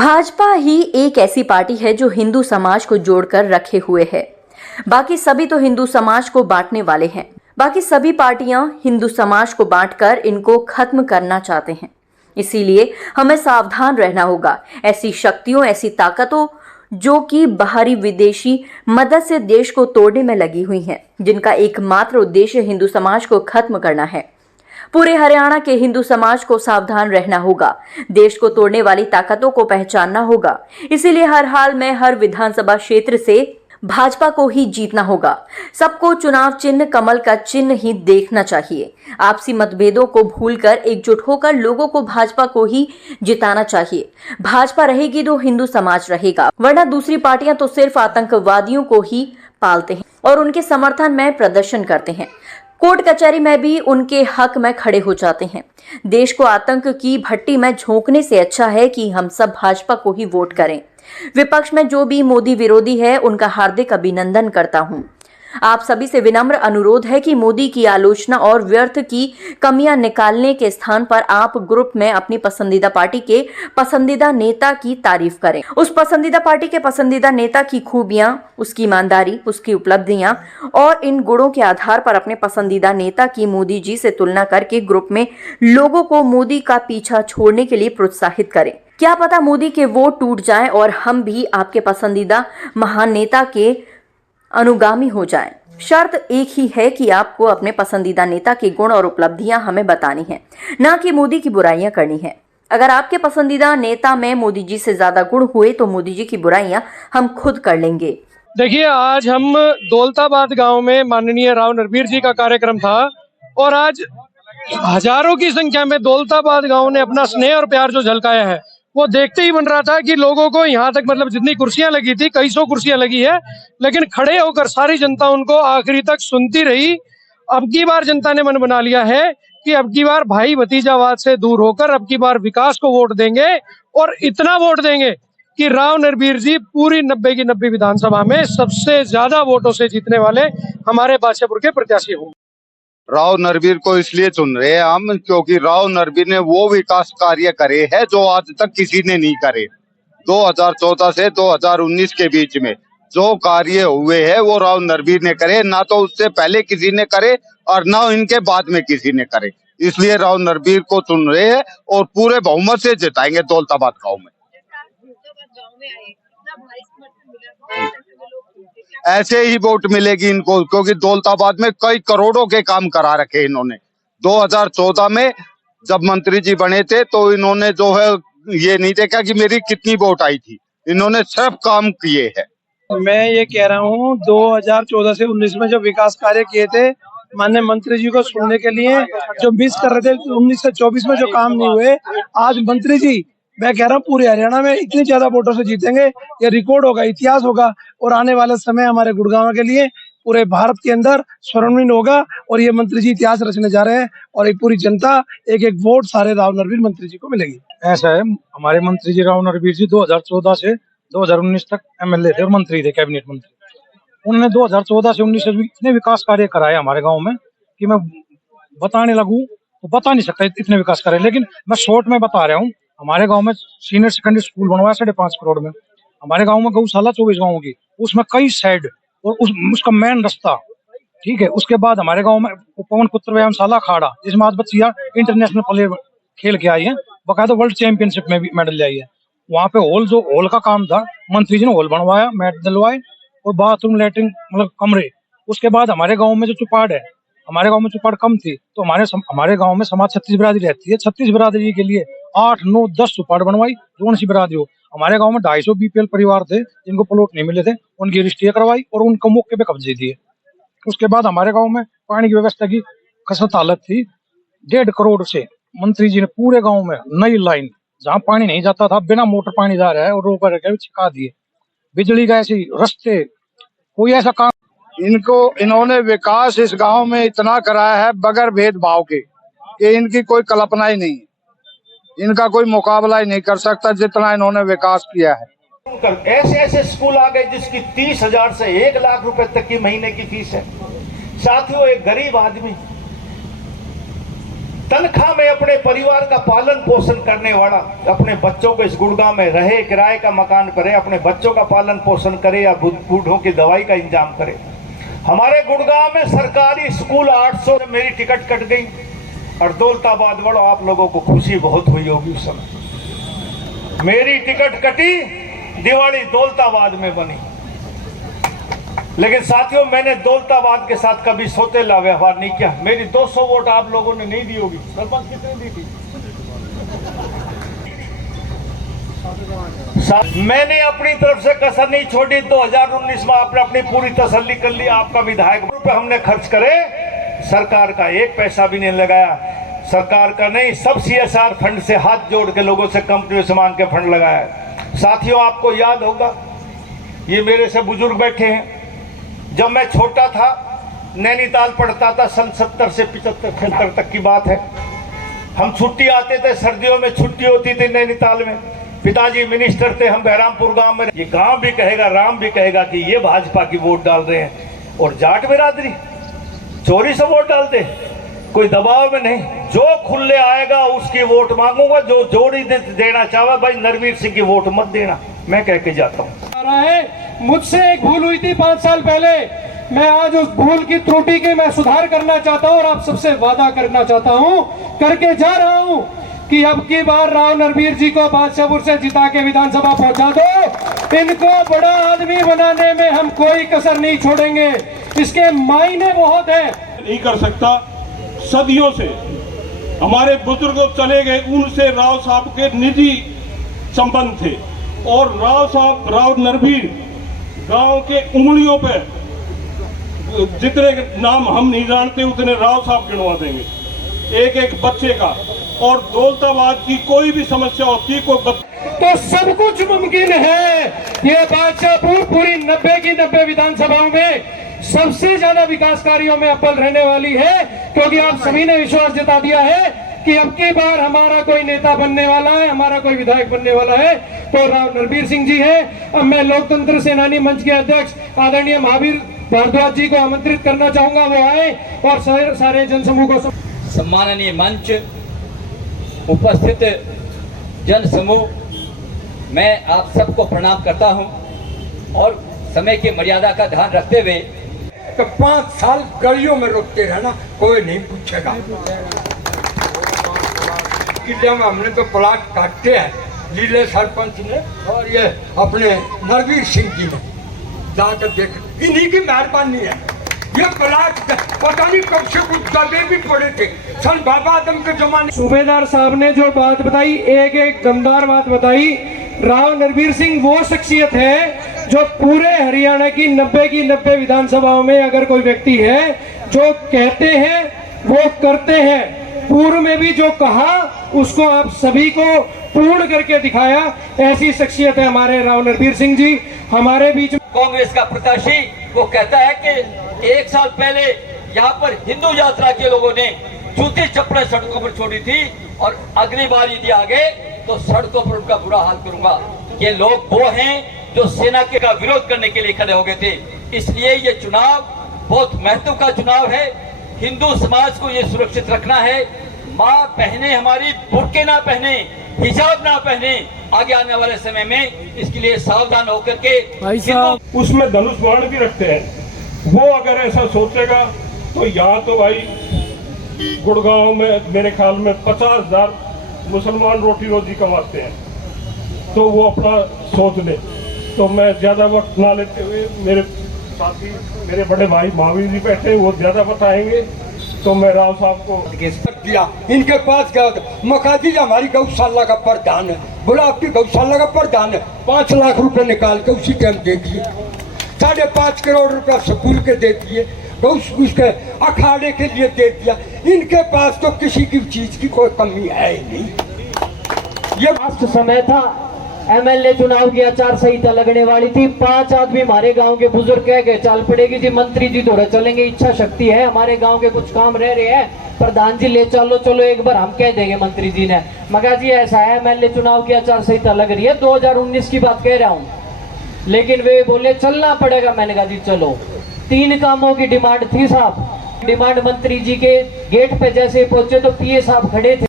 भाजपा ही एक ऐसी पार्टी है जो हिंदू समाज को जोड़कर रखे हुए है। बाकी सभी तो हिंदू समाज को बांटने वाले हैं। बाकी सभी पार्टियां हिंदू समाज को बांटकर इनको खत्म करना चाहते हैं। इसीलिए हमें सावधान रहना होगा। ऐसी शक्तियों, ऐसी ताकतों जो कि बाहरी विदेशी मदद से देश को तोड़ने में लगी हुई हैं, जिनका एकमात्र उद्देश्य हिंदू समाज को खत्म करना है। पूरे हरियाणा के हिंदू समाज को सावधान रहना होगा। देश को तोड़ने वाली ताकतों को पहचानना होगा। इसीलिए हर हाल में हर विधानसभा क्षेत्र से भाजपा को ही जीतना होगा। सबको चुनाव चिन्ह कमल का चिन्ह ही देखना चाहिए। आपसी मतभेदों को भूलकर एकजुट होकर लोगों को भाजपा को ही जिताना चाहिए। भाजपा रहेगी तो हिंदू समाज रहेगा, वरना दूसरी पार्टियां तो सिर्फ आतंकवादियों को ही पालते हैं और उनके समर्थन में प्रदर्शन करते हैं। कोर्ट कचहरी में भी उनके हक में खड़े हो जाते हैं। देश को आतंक की भट्टी में झोंकने से अच्छा है कि हम सब भाजपा को ही वोट करें। विपक्ष में जो भी मोदी विरोधी है उनका हार्दिक अभिनंदन करता हूं। आप सभी से विनम्र अनुरोध है कि मोदी की आलोचना और व्यर्थ की कमियां निकालने के स्थान पर आप ग्रुप में अपनी पसंदीदा पार्टी के पसंदीदा नेता की तारीफ करें। उस पसंदीदा पार्टी के पसंदीदा नेता की खूबियां, उसकी ईमानदारी, उसकी उपलब्धियां और इन गुणों के आधार पर अपने पसंदीदा नेता की मोदी जी से तुलना करके ग्रुप में लोगों को मोदी का पीछा छोड़ने के लिए प्रोत्साहित करें। क्या पता मोदी के वोट टूट जाएं और हम भी आपके पसंदीदा महान नेता के अनुगामी हो जाएं। शर्त एक ही है कि आपको अपने पसंदीदा नेता के गुण और उपलब्धियां हमें बतानी है, ना कि मोदी की बुराइयां करनी है। अगर आपके पसंदीदा नेता में मोदी जी से ज्यादा गुण हुए तो मोदी जी की बुराइयां हम खुद कर लेंगे। देखिए, आज हम दौलताबाद गांव में माननीय राव नरबीर जी का कार्यक्रम था और आज हजारों की संख्या में दौलताबाद गांव ने अपना स्नेह और प्यार जो झलकाया है वो देखते ही बन रहा था कि लोगों को यहाँ तक, मतलब जितनी कुर्सियां लगी थी, कई सौ कुर्सियां लगी है, लेकिन खड़े होकर सारी जनता उनको आखिरी तक सुनती रही। अब की बार जनता ने मन बना लिया है कि अब की बार भाई भतीजावाद से दूर होकर अब की बार विकास को वोट देंगे और इतना वोट देंगे कि राव नरबीर जी पूरी 90 की 90 विधानसभा में सबसे ज्यादा वोटों से जीतने वाले हमारे बादशाहपुर के प्रत्याशी होंगे। राव नरबीर को इसलिए चुन रहे हैं हम क्योंकि राव नरबीर ने वो विकास कार्य करे हैं जो आज तक किसी ने नहीं करे। 2014 से 2019 के बीच में जो कार्य हुए हैं वो राव नरबीर ने करे, ना तो उससे पहले किसी ने करे और ना इनके बाद में किसी ने करे। इसलिए राव नरबीर को चुन रहे हैं और पूरे बहुमत से जिताएंगे दौलताबाद गाँव में। ऐसे ही वोट मिलेगी इनको क्योंकि दौलताबाद में कई करोड़ों के काम करा रखे इन्होंने। 2014 में जब मंत्री जी बने थे तो इन्होंने जो है ये नहीं देखा कि मेरी कितनी वोट आई थी, इन्होंने सिर्फ काम किए हैं। मैं ये कह रहा हूँ 2014 से 19 में जो विकास कार्य किए थे माननीय मंत्री जी को सुनने के लिए जो मिस कर रहे थे, 19 से 24 में जो काम नहीं हुए, आज मंत्री जी, मैं कह रहा हूँ पूरे हरियाणा में इतनी ज्यादा वोटों से जीतेंगे, ये रिकॉर्ड होगा, इतिहास होगा और आने वाले समय हमारे गुड़गांव के लिए पूरे भारत के अंदर स्वर्णिम होगा और ये मंत्री जी इतिहास रचने जा रहे हैं और ये पूरी जनता एक एक वोट सारे राव नरबीर मंत्री जी को मिलेगी। ऐसा है, हमारे मंत्री जी राव नरबीर जी 2014 से 2019 तक एमएलए थे और मंत्री थे, कैबिनेट मंत्री। उन्होंने 2014 से 19 से इतने विकास कार्य कराए हमारे गाँव में कि मैं बताने लगूं तो बता नहीं सकता इतने विकास कार्य, लेकिन मैं शॉर्ट में बता रहा हूँ। हमारे गांव में सीनियर सेकेंडरी स्कूल बनवाया 5.5 करोड़ में। हमारे गांव में गौशाला 24 गाँव की, उसमें कई शेड और उसका मेन रास्ता, ठीक है। उसके बाद हमारे गांव में पवन पुत्र व्यायामशाला अखाड़ा जिसमें आज बच्चियां इंटरनेशनल प्लेयर खेल के आई है, बकायदा वर्ल्ड चैंपियनशिप में भी मेडल ले आई है। वहाँ पे हॉल का काम था, मंत्री जी ने हॉल बनवाया, मैट दिलवाए और बाथरूम, लैट्रिन, मतलब कमरे। उसके बाद हमारे गाँव में जो चुपाड़ है, हमारे गाँव में चुपाड़ कम थी तो हमारे गाँव में समाज 36 बिरादरी रहती है, 36 बिरादरी के लिए 8, 9, 10 चुपाड़ बनवाई। जो सी बिरादरी हो, हमारे गांव में 250 बीपीएल परिवार थे जिनको प्लॉट नहीं मिले थे, उनकी रजिस्ट्री करवाई और उनको मौके पे कब्जे दिए। उसके बाद हमारे गांव में पानी की व्यवस्था की खसत हालत थी, 1.5 करोड़ से मंत्री जी ने पूरे गांव में नई लाइन, जहाँ पानी नहीं जाता था, बिना मोटर पानी जा रहा है और रोक करके छिका दिए। बिजली का ऐसी रास्ते, कोई ऐसा काम इन्होंने विकास इस गाँव में इतना कराया है बगैर भेदभाव के कि इनकी कोई कल्पना ही नहीं है, इनका कोई मुकाबला ही नहीं कर सकता जितना इन्होंने विकास किया है। ऐसे ऐसे स्कूल आ गए जिसकी 30,000 से 1 लाख रुपए तक की महीने की फीस है। साथियों, एक गरीब आदमी तनख्वाह में अपने परिवार का पालन पोषण करने वाला अपने बच्चों को इस गुड़गांव में रहे, किराए का मकान करे, अपने बच्चों का पालन पोषण करे या बूढ़ों की दवाई का इंतजाम करे। हमारे गुड़गांव में सरकारी स्कूल 800 में मेरी टिकट कट गई और दौलताबाद बढ़ो, आप लोगों को खुशी बहुत हुई होगी उस समय। मेरी टिकट कटी, दिवाली दौलताबाद में बनी, लेकिन साथियों मैंने दौलताबाद के साथ कभी सौतेला व्यवहार नहीं किया। मेरी 200 वोट आप लोगों ने नहीं दी होगी, सरपंच कितने दी थी? मैंने अपनी तरफ से कसर नहीं छोड़ी। 2019 में आपने अपनी पूरी तसल्ली कर ली। आपका विधायक रुपए हमने खर्च करे, सरकार का एक पैसा भी नहीं लगाया। सरकार का नहीं, सब CSR फंड से हाथ जोड़ के लोगों से, कंपनियों से मांग के फंड लगाया। साथियों आपको याद होगा, ये मेरे से बुजुर्ग बैठे हैं, जब मैं छोटा था नैनीताल पढ़ता था, सन 70 से 75 तक की बात है। हम छुट्टी आते थे, सर्दियों में छुट्टी होती थी नैनीताल में, पिताजी मिनिस्टर थे, हम बहरामपुर गांव में। ये गांव भी कहेगा, राम भी कहेगा कि ये भाजपा की वोट डाल रहे हैं। और जाट बिरादरी चोरी से वोट डालते, कोई दबाव में नहीं, जो खुले आएगा उसकी वोट मांगूंगा, जो जोड़ी देना चाहे भाई नरवीर सिंह की वोट मत देना, मैं कह के जाता हूँ। मुझसे एक भूल हुई थी 5 साल पहले, मैं आज उस भूल की त्रुटि के मैं सुधार करना चाहता हूँ और आप सबसे वादा करना चाहता हूँ, करके जा रहा हूँ कि अब की बार राव नरवीर जी को बादशाहपुर से जिता के विधानसभा पहुंचा दो। इनको बड़ा आदमी बनाने में हम कोई कसर नहीं छोड़ेंगे, इसके मायने बहुत है। नहीं कर सकता, सदियों से हमारे बुजुर्ग चले गए, उनसे राव साहब के निजी संबंध थे और राव साहब, राव नरवीर गांव के उंगलियों पे जितने नाम हम नहीं जानते उतने राव साहब गिनवा देंगे, एक एक बच्चे का। और दौलताबाद की कोई भी समस्या होती, तो सब कुछ मुमकिन है। ये बादशाहपुर पूरी 90 की 90 विधानसभाओं में सबसे ज्यादा विकास कार्यों में अव्वल रहने वाली है, क्योंकि आप सभी ने विश्वास जता दिया है कि अब की बार हमारा कोई नेता बनने वाला है, हमारा कोई विधायक बनने वाला है तो राव नरवीर सिंह जी है। अब मैं लोकतंत्र सेनानी मंच के अध्यक्ष आदरणीय महावीर भारद्वाज जी को आमंत्रित करना चाहूंगा, वो आए और सारे जनसमूह को। सम्माननीय मंच, उपस्थित जन समूह, मैं आप सबको प्रणाम करता हूं और समय की मर्यादा का ध्यान रखते हुए तो 5 साल गलियों में रोकते रहना, कोई नहीं पूछेगा। किले में हमने तो प्लाट काटे हैं, लीले सरपंच ने और ये अपने नरवीर सिंह जी ने जाकर देख, इन्हीं की मेहरबानी है। ये प्लाट पता नहीं कब से कुछ दबे भी पड़े थे, सन बाबा आदम के जमाने। सूबेदार साहब ने जो बात बताई, एक एक दमदार बात बताई। राव नरवीर सिंह वो शख्सियत है जो पूरे हरियाणा की 90 की 90 विधानसभाओं में अगर कोई व्यक्ति है जो कहते हैं वो करते हैं। पूर्व में भी जो कहा उसको आप सभी को पूर्ण करके दिखाया, ऐसी शख्सियत है हमारे राव नरवीर सिंह जी हमारे बीच। कांग्रेस का प्रत्याशी वो कहता है कि 1 साल पहले यहाँ पर हिंदू यात्रा के लोगों ने जूती चप्पलें सड़कों पर छोड़ी थी और अगली बार यदि आ गए तो सड़कों पर उनका बुरा हाल करूंगा। ये लोग वो हैं जो सेना के का विरोध करने के लिए खड़े हो गए थे। इसलिए ये चुनाव बहुत महत्व का चुनाव है। हिंदू समाज को ये सुरक्षित रखना है। माँ बहनें हमारी बुर्के ना पहने, हिजाब ना पहने आगे आने वाले समय में, इसके लिए सावधान होकर के। उसमें धनुष बाण भी रखते हैं। वो अगर ऐसा सोचेगा तो यहाँ तो भाई गुड़गांव में मेरे ख्याल में 50,000 मुसलमान रोटी रोजी कमाते हैं, तो वो अपना सोच ले। तो मैं ज्यादा वक्त ना लेते हुए, मेरे साथी मेरे बड़े भाई महावीर जी बैठे, वो ज्यादा बताएंगे। तो मैं राव साहब को दिया, इनके पास गया तो मकाजी हमारी गौशाला का प्रधान है, बोला आपकी गौशाला का प्रधान है, 5 लाख रुपए निकाल के उसी टाइम दे दिए। 5.5 करोड़ रुपया स्कूल के दे दिए, उसके अखाड़े के लिए दे दिया। इनके पास तो किसी की चीज की कोई कमी है ही नहीं। ये लास्ट समय था, एमएलए चुनाव की आचार संहिता लगने वाली थी। 5 आदमी हमारे गांव के बुजुर्ग कह गए चाल पड़ेगी जी, मंत्री जी थोड़ा चलेंगे, इच्छा शक्ति है, हमारे गांव के कुछ काम रह रहे हैं, प्रधान जी ले चलो, चलो एक बार हम कह देंगे मंत्री जी ने। मगर जी ऐसा है, एमएलए चुनाव की आचार संहिता लग रही है, 2019 की बात कह रहा हूँ, लेकिन वे बोले चलना पड़ेगा। मैंने कहा जी चलो। 3 कामों की डिमांड थी साहब, डिमांड मंत्री जी के गेट पे जैसे पहुंचे तो पीए साहब खड़े थे।